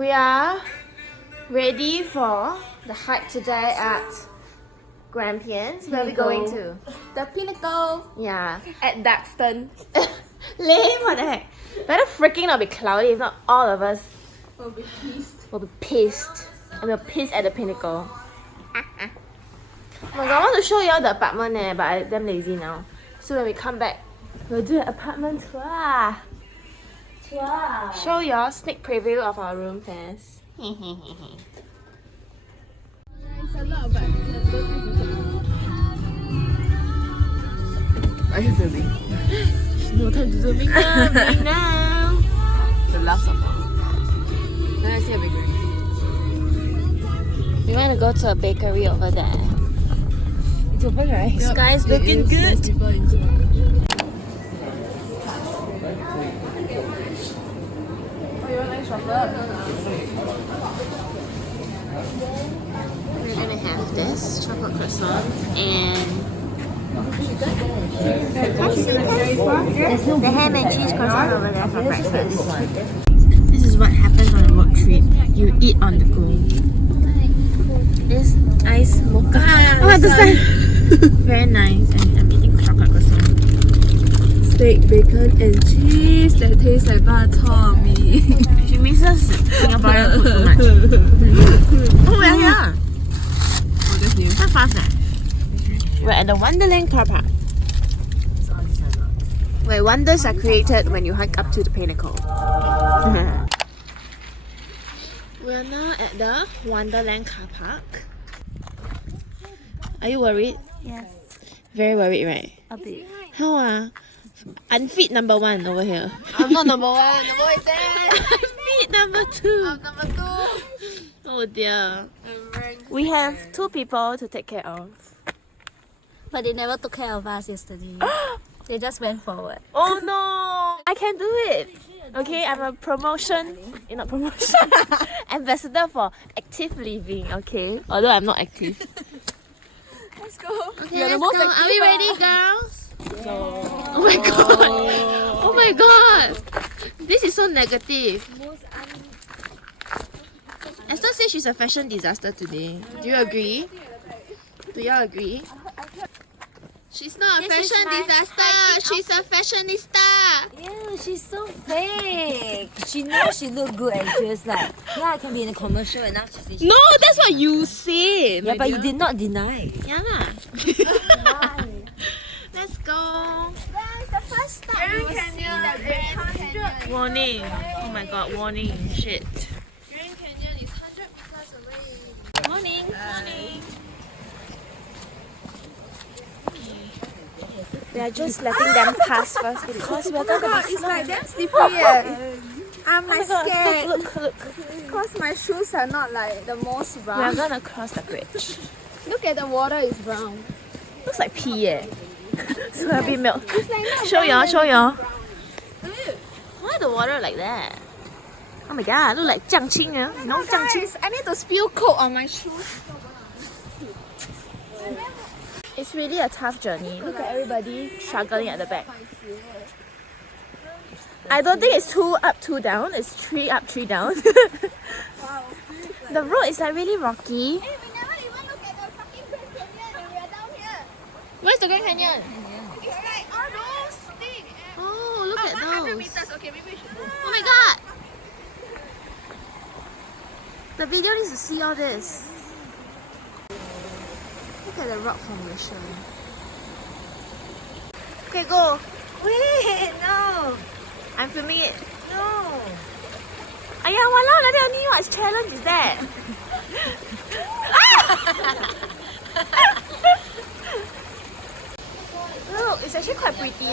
We are ready for the hike today at Grampians. Where are we going to? The pinnacle. Yeah. At Duxton. Lame, what the heck? Better freaking not be cloudy, if not all of us We'll be pissed. will be pissed. And we'll piss at the pinnacle. Oh my god, I want to show you all the apartment but I'm damn lazy now. So when we come back, we'll do an apartment tour. Show your sneak preview of our room first. Are you filming? No time to zoom in now. The last of all. Then I see a bakery. We want to go to a bakery over there. It's open, right? This guy's looking good. There's people inside. We're gonna have this chocolate croissant and the ham and cheese croissant over there for breakfast. This is what happens on a road trip. You eat on the go. This ice mocha. Oh, the side. Very nice. And I'm eating chocolate croissant. Steak, bacon, and cheese that tastes like bak chor mee. She misses Singaporean food too much. Oh, we're here. Oh, that's new. So fast, We're at the Wonderland car park, where wonders are created when you hike up to the pinnacle. We are now at the Wonderland car park. Are you worried? Yes, Very worried, right? a bit. How unfit number 1 over here. I'm not number one. Number one is there. Unfit number 2. I'm number two. Oh dear. I'm ranked. We have 2 people to take care of. But they never took care of us yesterday. They just went forward. Oh no! I can do it! Okay, I'm a not promotion, ambassador for active living, okay? Although I'm not active. Let's go. Okay, You're the let's most go. active Are we ready, girls? Oh my god! Oh my god! This is so negative. Esther says she's a fashion disaster today. Do you agree? Do y'all agree? She's not a This is fashion my disaster. She's a fashionista. Yeah, she's so fake. She knows she look good and she was like, yeah, I can be in a commercial and now she says No, that's what you said. yeah, but you did not deny. Yeah lah. Let's go. The first stop you will see the Grand Canyon. Warning. Oh my god, warning. Shit. Grand Canyon is 100 meters away. Morning. Morning. We are just letting them pass first because we're going to be It's like slow. damn slippery. I'm Oh like my god, scared look. because my shoes are not like the most We are rough. gonna cross the bridge. Look at the water is brown. Looks like pee Soya milk. It's like not Show y'all, show y'all. Ew. Why the water like that? Oh my god, look like 酱青 You know 酱青? Guys, I need to spill coke on my shoes. It's really a tough journey. Look at everybody struggling at the back. I don't think it's 2 up, 2 down. It's 3 up, 3 down. Wow. The road is like really rocky. Hey, we never even look at the fucking Grand Canyon and we are down here. Where's the Grand Canyon? It's like all those things. Oh, look at 100 those. meters. Okay, maybe we should go. Oh my god! The video needs to see all this. Look at the rock formation. Okay, go. Wait, no, I'm filming it. no. Ayah, walao, like that only what challenge is that? Look, it's actually quite pretty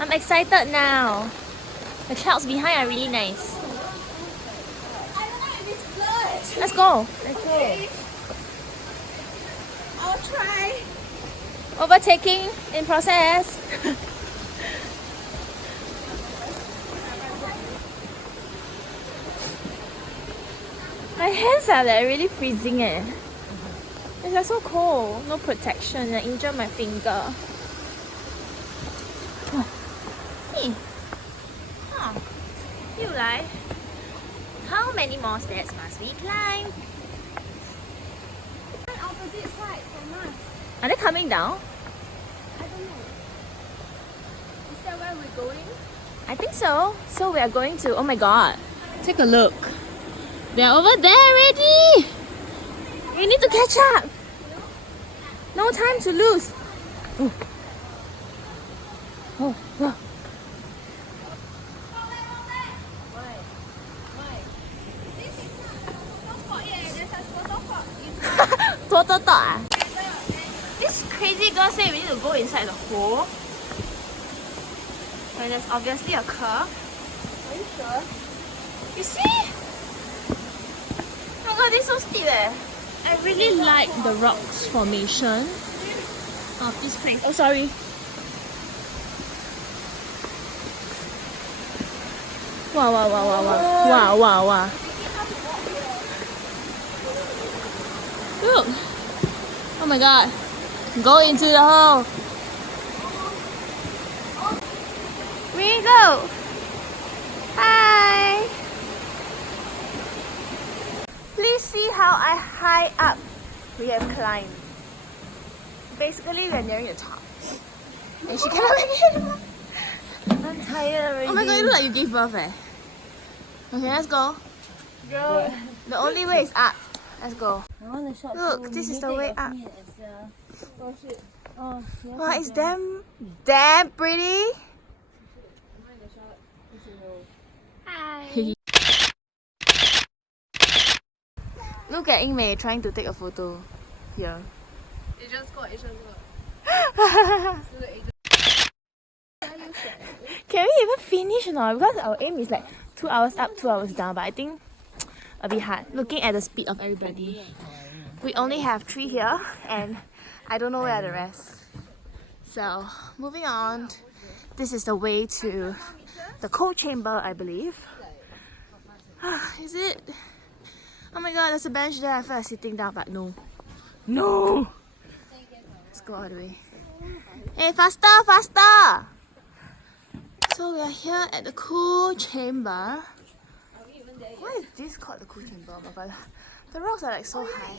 I'm excited now. The clouds behind are really nice. I don't know if it's good. Let's go. I'll try. Overtaking in process. My hands are like really freezing It's like so cold. No protection. I injured my finger. many more steps must we climb? Opposite side from us. Are they coming down? I don't know. Is that where we're going? I think so. So we are going to, oh my god, take a look. They're over there already. We need to catch up. No time to lose. Oh. Oh, oh. This crazy girl said we need to go inside the hole. And there's obviously a curve. Are you sure? You see? Oh my god, this is so steep eh. I really like the rocks formation of this place. Oh, sorry. Wow, wow, wow, wow, wow. Wow, wow, wow. Look. Oh my god. Go into the hole. We go. Hi. Please see how high up we have climbed. Basically, we are nearing the top. And she cannot make it anymore. I'm tired already. Oh my god, you look like you gave birth eh. Okay, let's go. Go. The only way is up. Let's go. I want to shop Look, too. this is You the take way of up. me as a- Oh shit. Oh, yeah, Wow, it's damn pretty. Hi. Look at Yingmei trying to take a photo here. Asian squad, Asian squad. Can we even finish or not? Because our aim is like 2 hours up, 2 hours down, but I think a bit hard. Looking at the speed of everybody. We only have 3 here and I don't know where are the rest. So, moving on. This is the way to the cold chamber, I believe. Is it? Oh my god, there's a bench there. I feel like sitting down, but no. No! Let's go all the way. Hey, faster, faster! So we are here at the cool chamber. Why is this called the cool chamber? Oh my god. The rocks are like so high.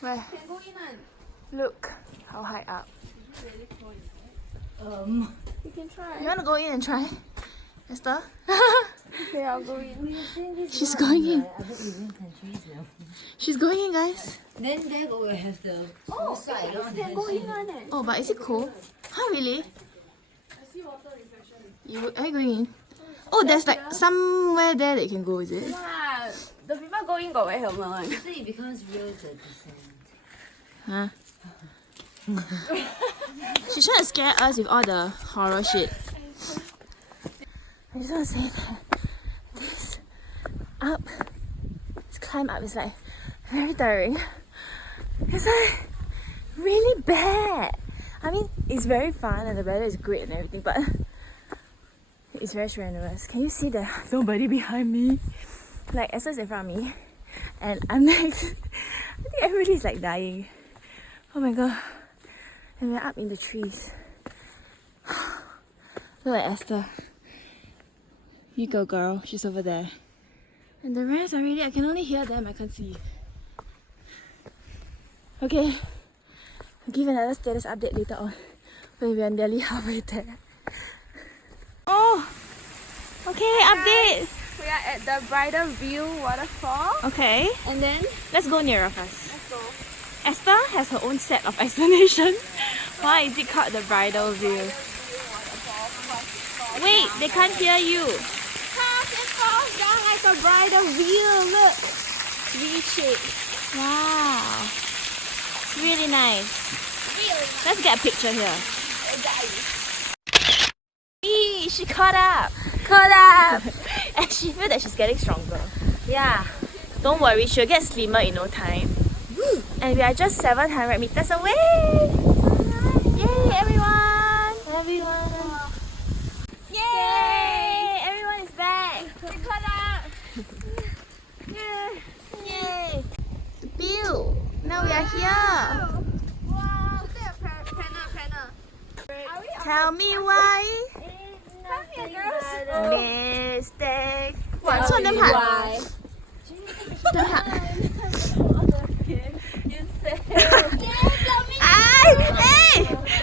Where? Look how high up. You can try. You wanna go in and try? Esther? Okay, I'll go in. She's going in. Other Asian countries, yeah. She's going in, guys. Then there will have the side. Can go in one eh. Oh, but is it cool? Huh, really? Are you going in? Oh, there's like somewhere there that you can go, is it? Wow. The people go in got very helmet one. So it becomes real to descent. Huh? She's trying to scare us with all the horror shit. I just want to say that this climb up is like very tiring. It's like really bad. I mean, it's very fun and the weather is great and everything, but it's very strenuous. Can you see that nobody behind me? Like, Esther's in front of me and I'm next. I think everybody's like dying. Oh my god. And we're up in the trees. Look at Esther. You go, girl. She's over there. And the rest are really, I can only hear them, I can't see. Okay. I'll give another status update later on when we are nearly halfway there. Oh! Okay, update! We are at the Bridal View waterfall. Okay, And then let's go nearer first. let's go. Esther has her own set of explanation. Why is it called the Bridal View? Wait, they can't hear you. Cause it falls down like a bridal view. Look. V-shape. Wow. It's really nice. Let's get a picture here. Eee, she caught up. Caught up. And she feels that she's getting stronger. Yeah. Don't worry, she'll get slimmer in no time. And we are just 700 meters away. Yay, everyone. Everyone. Yay! Everyone is back. We caught up. Yay! The view. Now we are here. Wow. Look at Penna. Tell me why. Come here, girls. Mistake. Wow, 做人哋拍。Hey!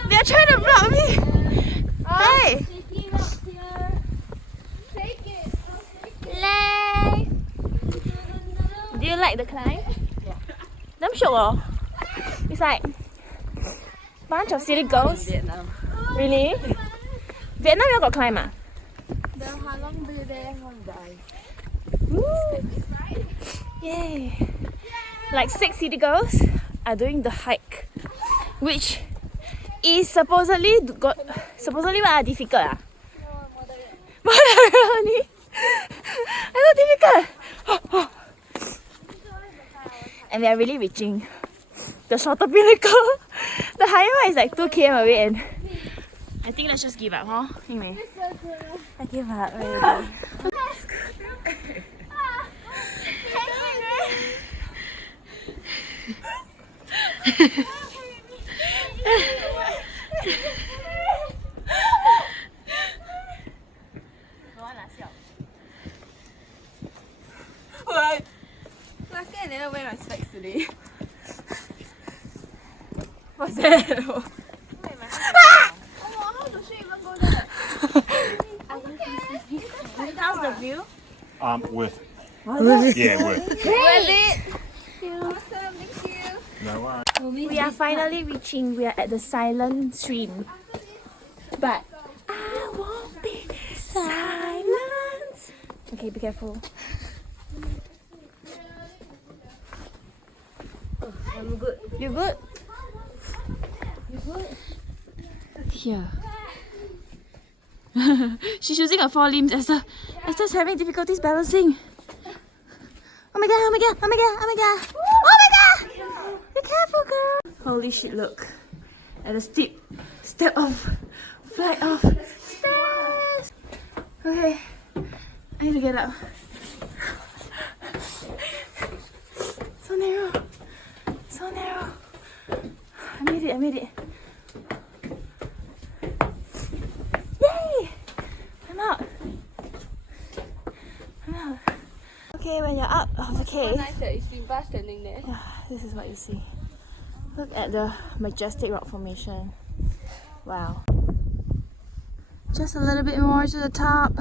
They're trying to block me! Hey! Lay! Do you like the climb? Yeah. Damn sure. It's like bunch of city girls. Vietnam. Really? Vietnam you got climb ah? The Halong Bay there won't die. Yay! Like 6 city girls are doing the hike, which is supposedly what difficult ah? Moderate only. It's not difficult. And we are really reaching the shorter pinnacle. The higher one is like 2 km away, and I think let's just give up, huh? Anyway, I give up. Really. What? Lucky I never wear my specs today. What's that? How does she even go there? How's the view? Worth it. Was Yeah, worth it. it? Awesome, thank you. No worries. We are finally reaching. We are at the silent stream. But I won't be silent. Okay, be careful. I'm good. You good? Here. She's using her 4 limbs. Esther's having difficulties balancing. Oh my god, oh my god, oh my god, oh my god. Oh my god! Be careful, girl. Holy shit, look. At the steep step of flight of stairs. Okay, I need to get up. So narrow. So narrow. I made it, I made it. Yay! I'm out. I'm out. Okay, when you're out of the cave, Nice that you see Simba standing there. this is what you see. Look at the majestic rock formation. Wow. Just a little bit more to the top.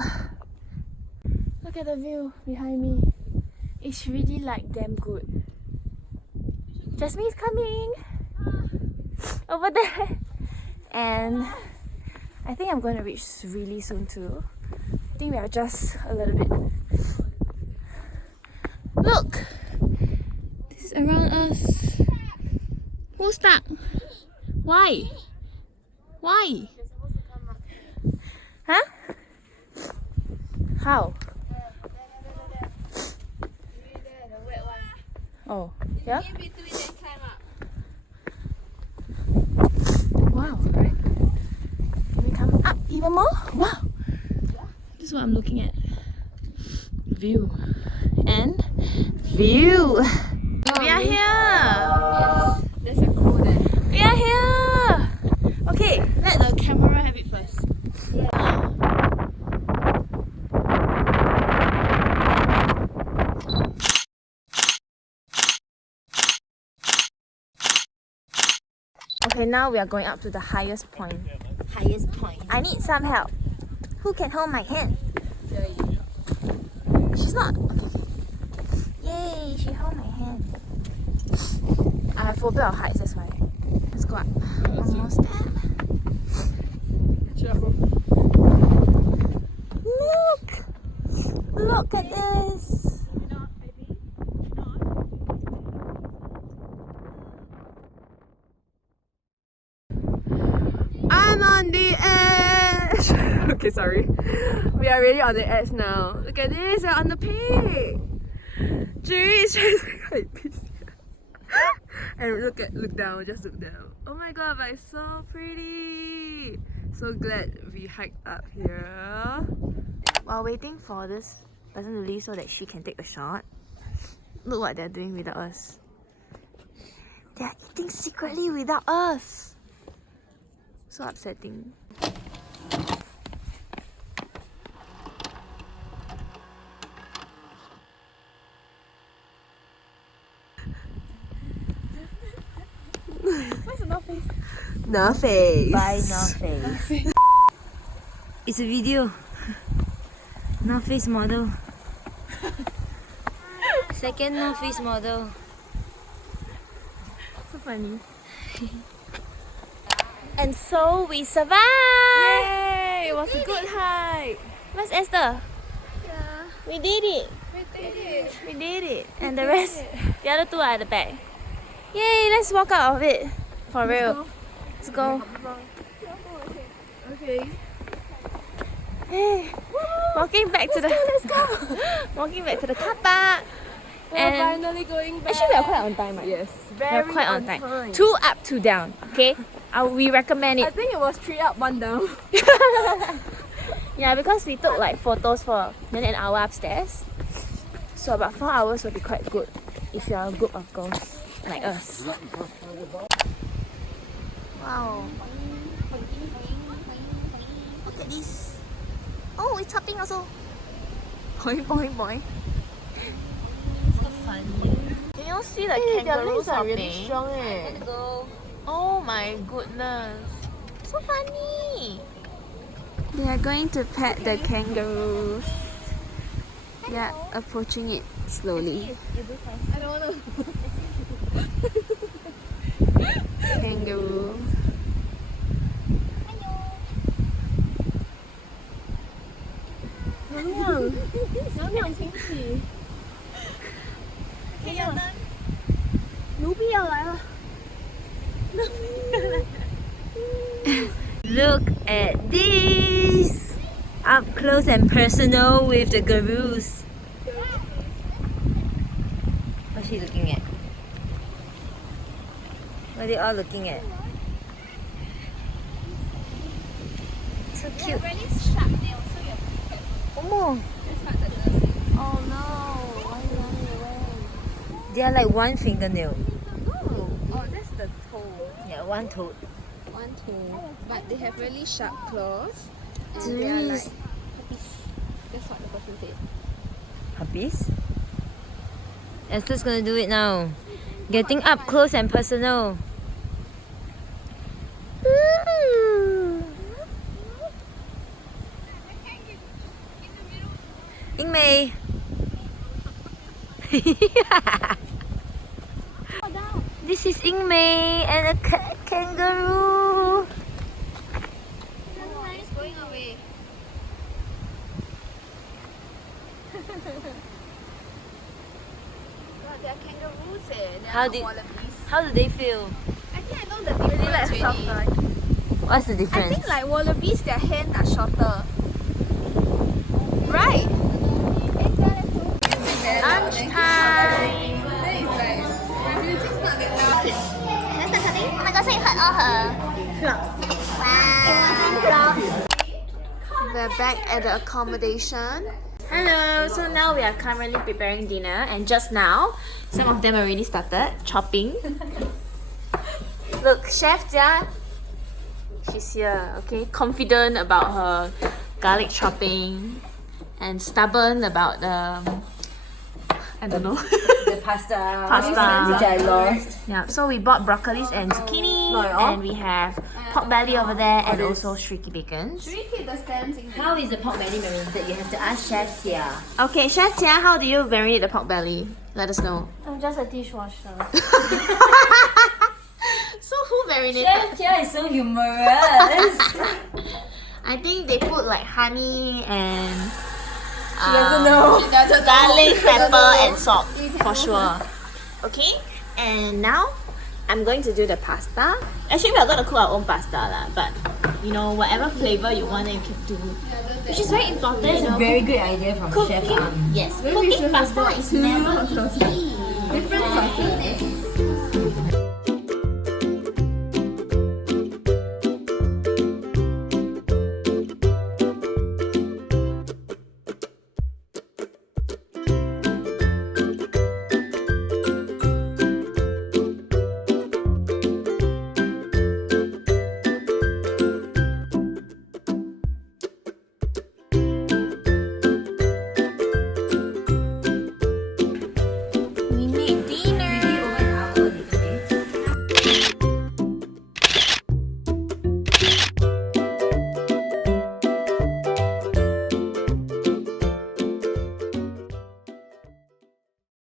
Look at the view behind me. It's really like damn good. Jasmine's coming over there. And I think I'm going to reach really soon too. I think we are just a little bit. Look! This is around us. Who's stuck? Why? Why? Huh? How? Oh, yeah? In between then climb up. Wow. Can we come up even more? Wow. This is what I'm looking at. View. And view. We are here. There's a crow there. We are here. Okay, let the camera have it first. Okay, now we are going up to the highest point. Highest point. I need some help. Who can hold my hand? She's not. Okay. Yay, she held my hand. I have phobia of heights, that's why. Let's go up. One more step. Look! Look at this! I'm on the edge! Okay, sorry. We are really on the edge now. Look at this, we're on the peak! Jeez, quite pissed. And look down, just look down. Oh my god, but it's so pretty! So glad we hiked up here. While waiting for this person to leave so that she can take a shot, look what they're doing without us. They're eating secretly without us! So upsetting. North Face. Buy North Face. It's a video. North Face model. Second North Face model. So funny. And so we survived! Yay! It was a good hike. Where's Esther? Yeah. We did it! We did it! And the rest, the other two are at the back. Yay! Let's walk out of it. For real. Let's go. Okay. Hey, walking back to the walking back to the car park. And finally going back. Actually, we are quite on time, right? Yes, We very are quite on time. 2 up, 2 down. Okay, we recommend I it. think it was 3 up, 1 down. Yeah, because we took like photos for nearly an hour upstairs. So about 4 hours will be quite good if you are a group of girls like us. Wow. Look at this. Oh, it's hopping also. Boing, boing, boing. Can you see the kangaroos hopping? strong eh. Oh my goodness. So funny. They are going to pet the kangaroos. They are approaching it slowly. I don't know. Kangaroo. Look at this! Up close and personal with the Kangaroos. What's she looking at? What are they all looking at? So cute. Oh, Oh no. Why are you running away? they are like one fingernail. Oh, that's the toe. Yeah, one toe. One toe. But they have really sharp claws. And they are like puppies. That's what the person said. Puppies? Esther's gonna do it now. Getting up close and personal. Ying Mei. This is Ying Mei and a kangaroo. It's going away. They are kangaroos eh. They are How not did- wallabies. How do they feel? I think I know the difference already. What's the I difference? think like wallabies, their hands are shorter. Right? Lunchtime. Oh my god, so you hurt all her wow. We're back at the accommodation. Hello, so now we are currently preparing dinner, and just now, some of them already started chopping. Look, Chef Jia, she's here, okay? Confident about her garlic chopping and stubborn about the, I don't know. The pasta. Pasta. Which I lost. Yeah, so we bought broccolis and zucchini, and we have pork belly over there, and also shrieky bacon. Should we keep the stems in How is the pork belly marinated? You have to ask Chef Tia. Okay, Chef Tia, how do you marinate the pork belly? Let us know. I'm just a dishwasher. So who marinated? Chef Tia is so humorous. I think they put like honey and She doesn't know. garlic, pepper, and salt for sure. Okay, and now I'm going to do the pasta. Actually, we are going to cook our own pasta lah, but you know, whatever flavor you want, then you can do. Which is very important. That's you a know. very good idea from Chef Cooking, Ang. yes, cooking pasta is never easy. different sauces.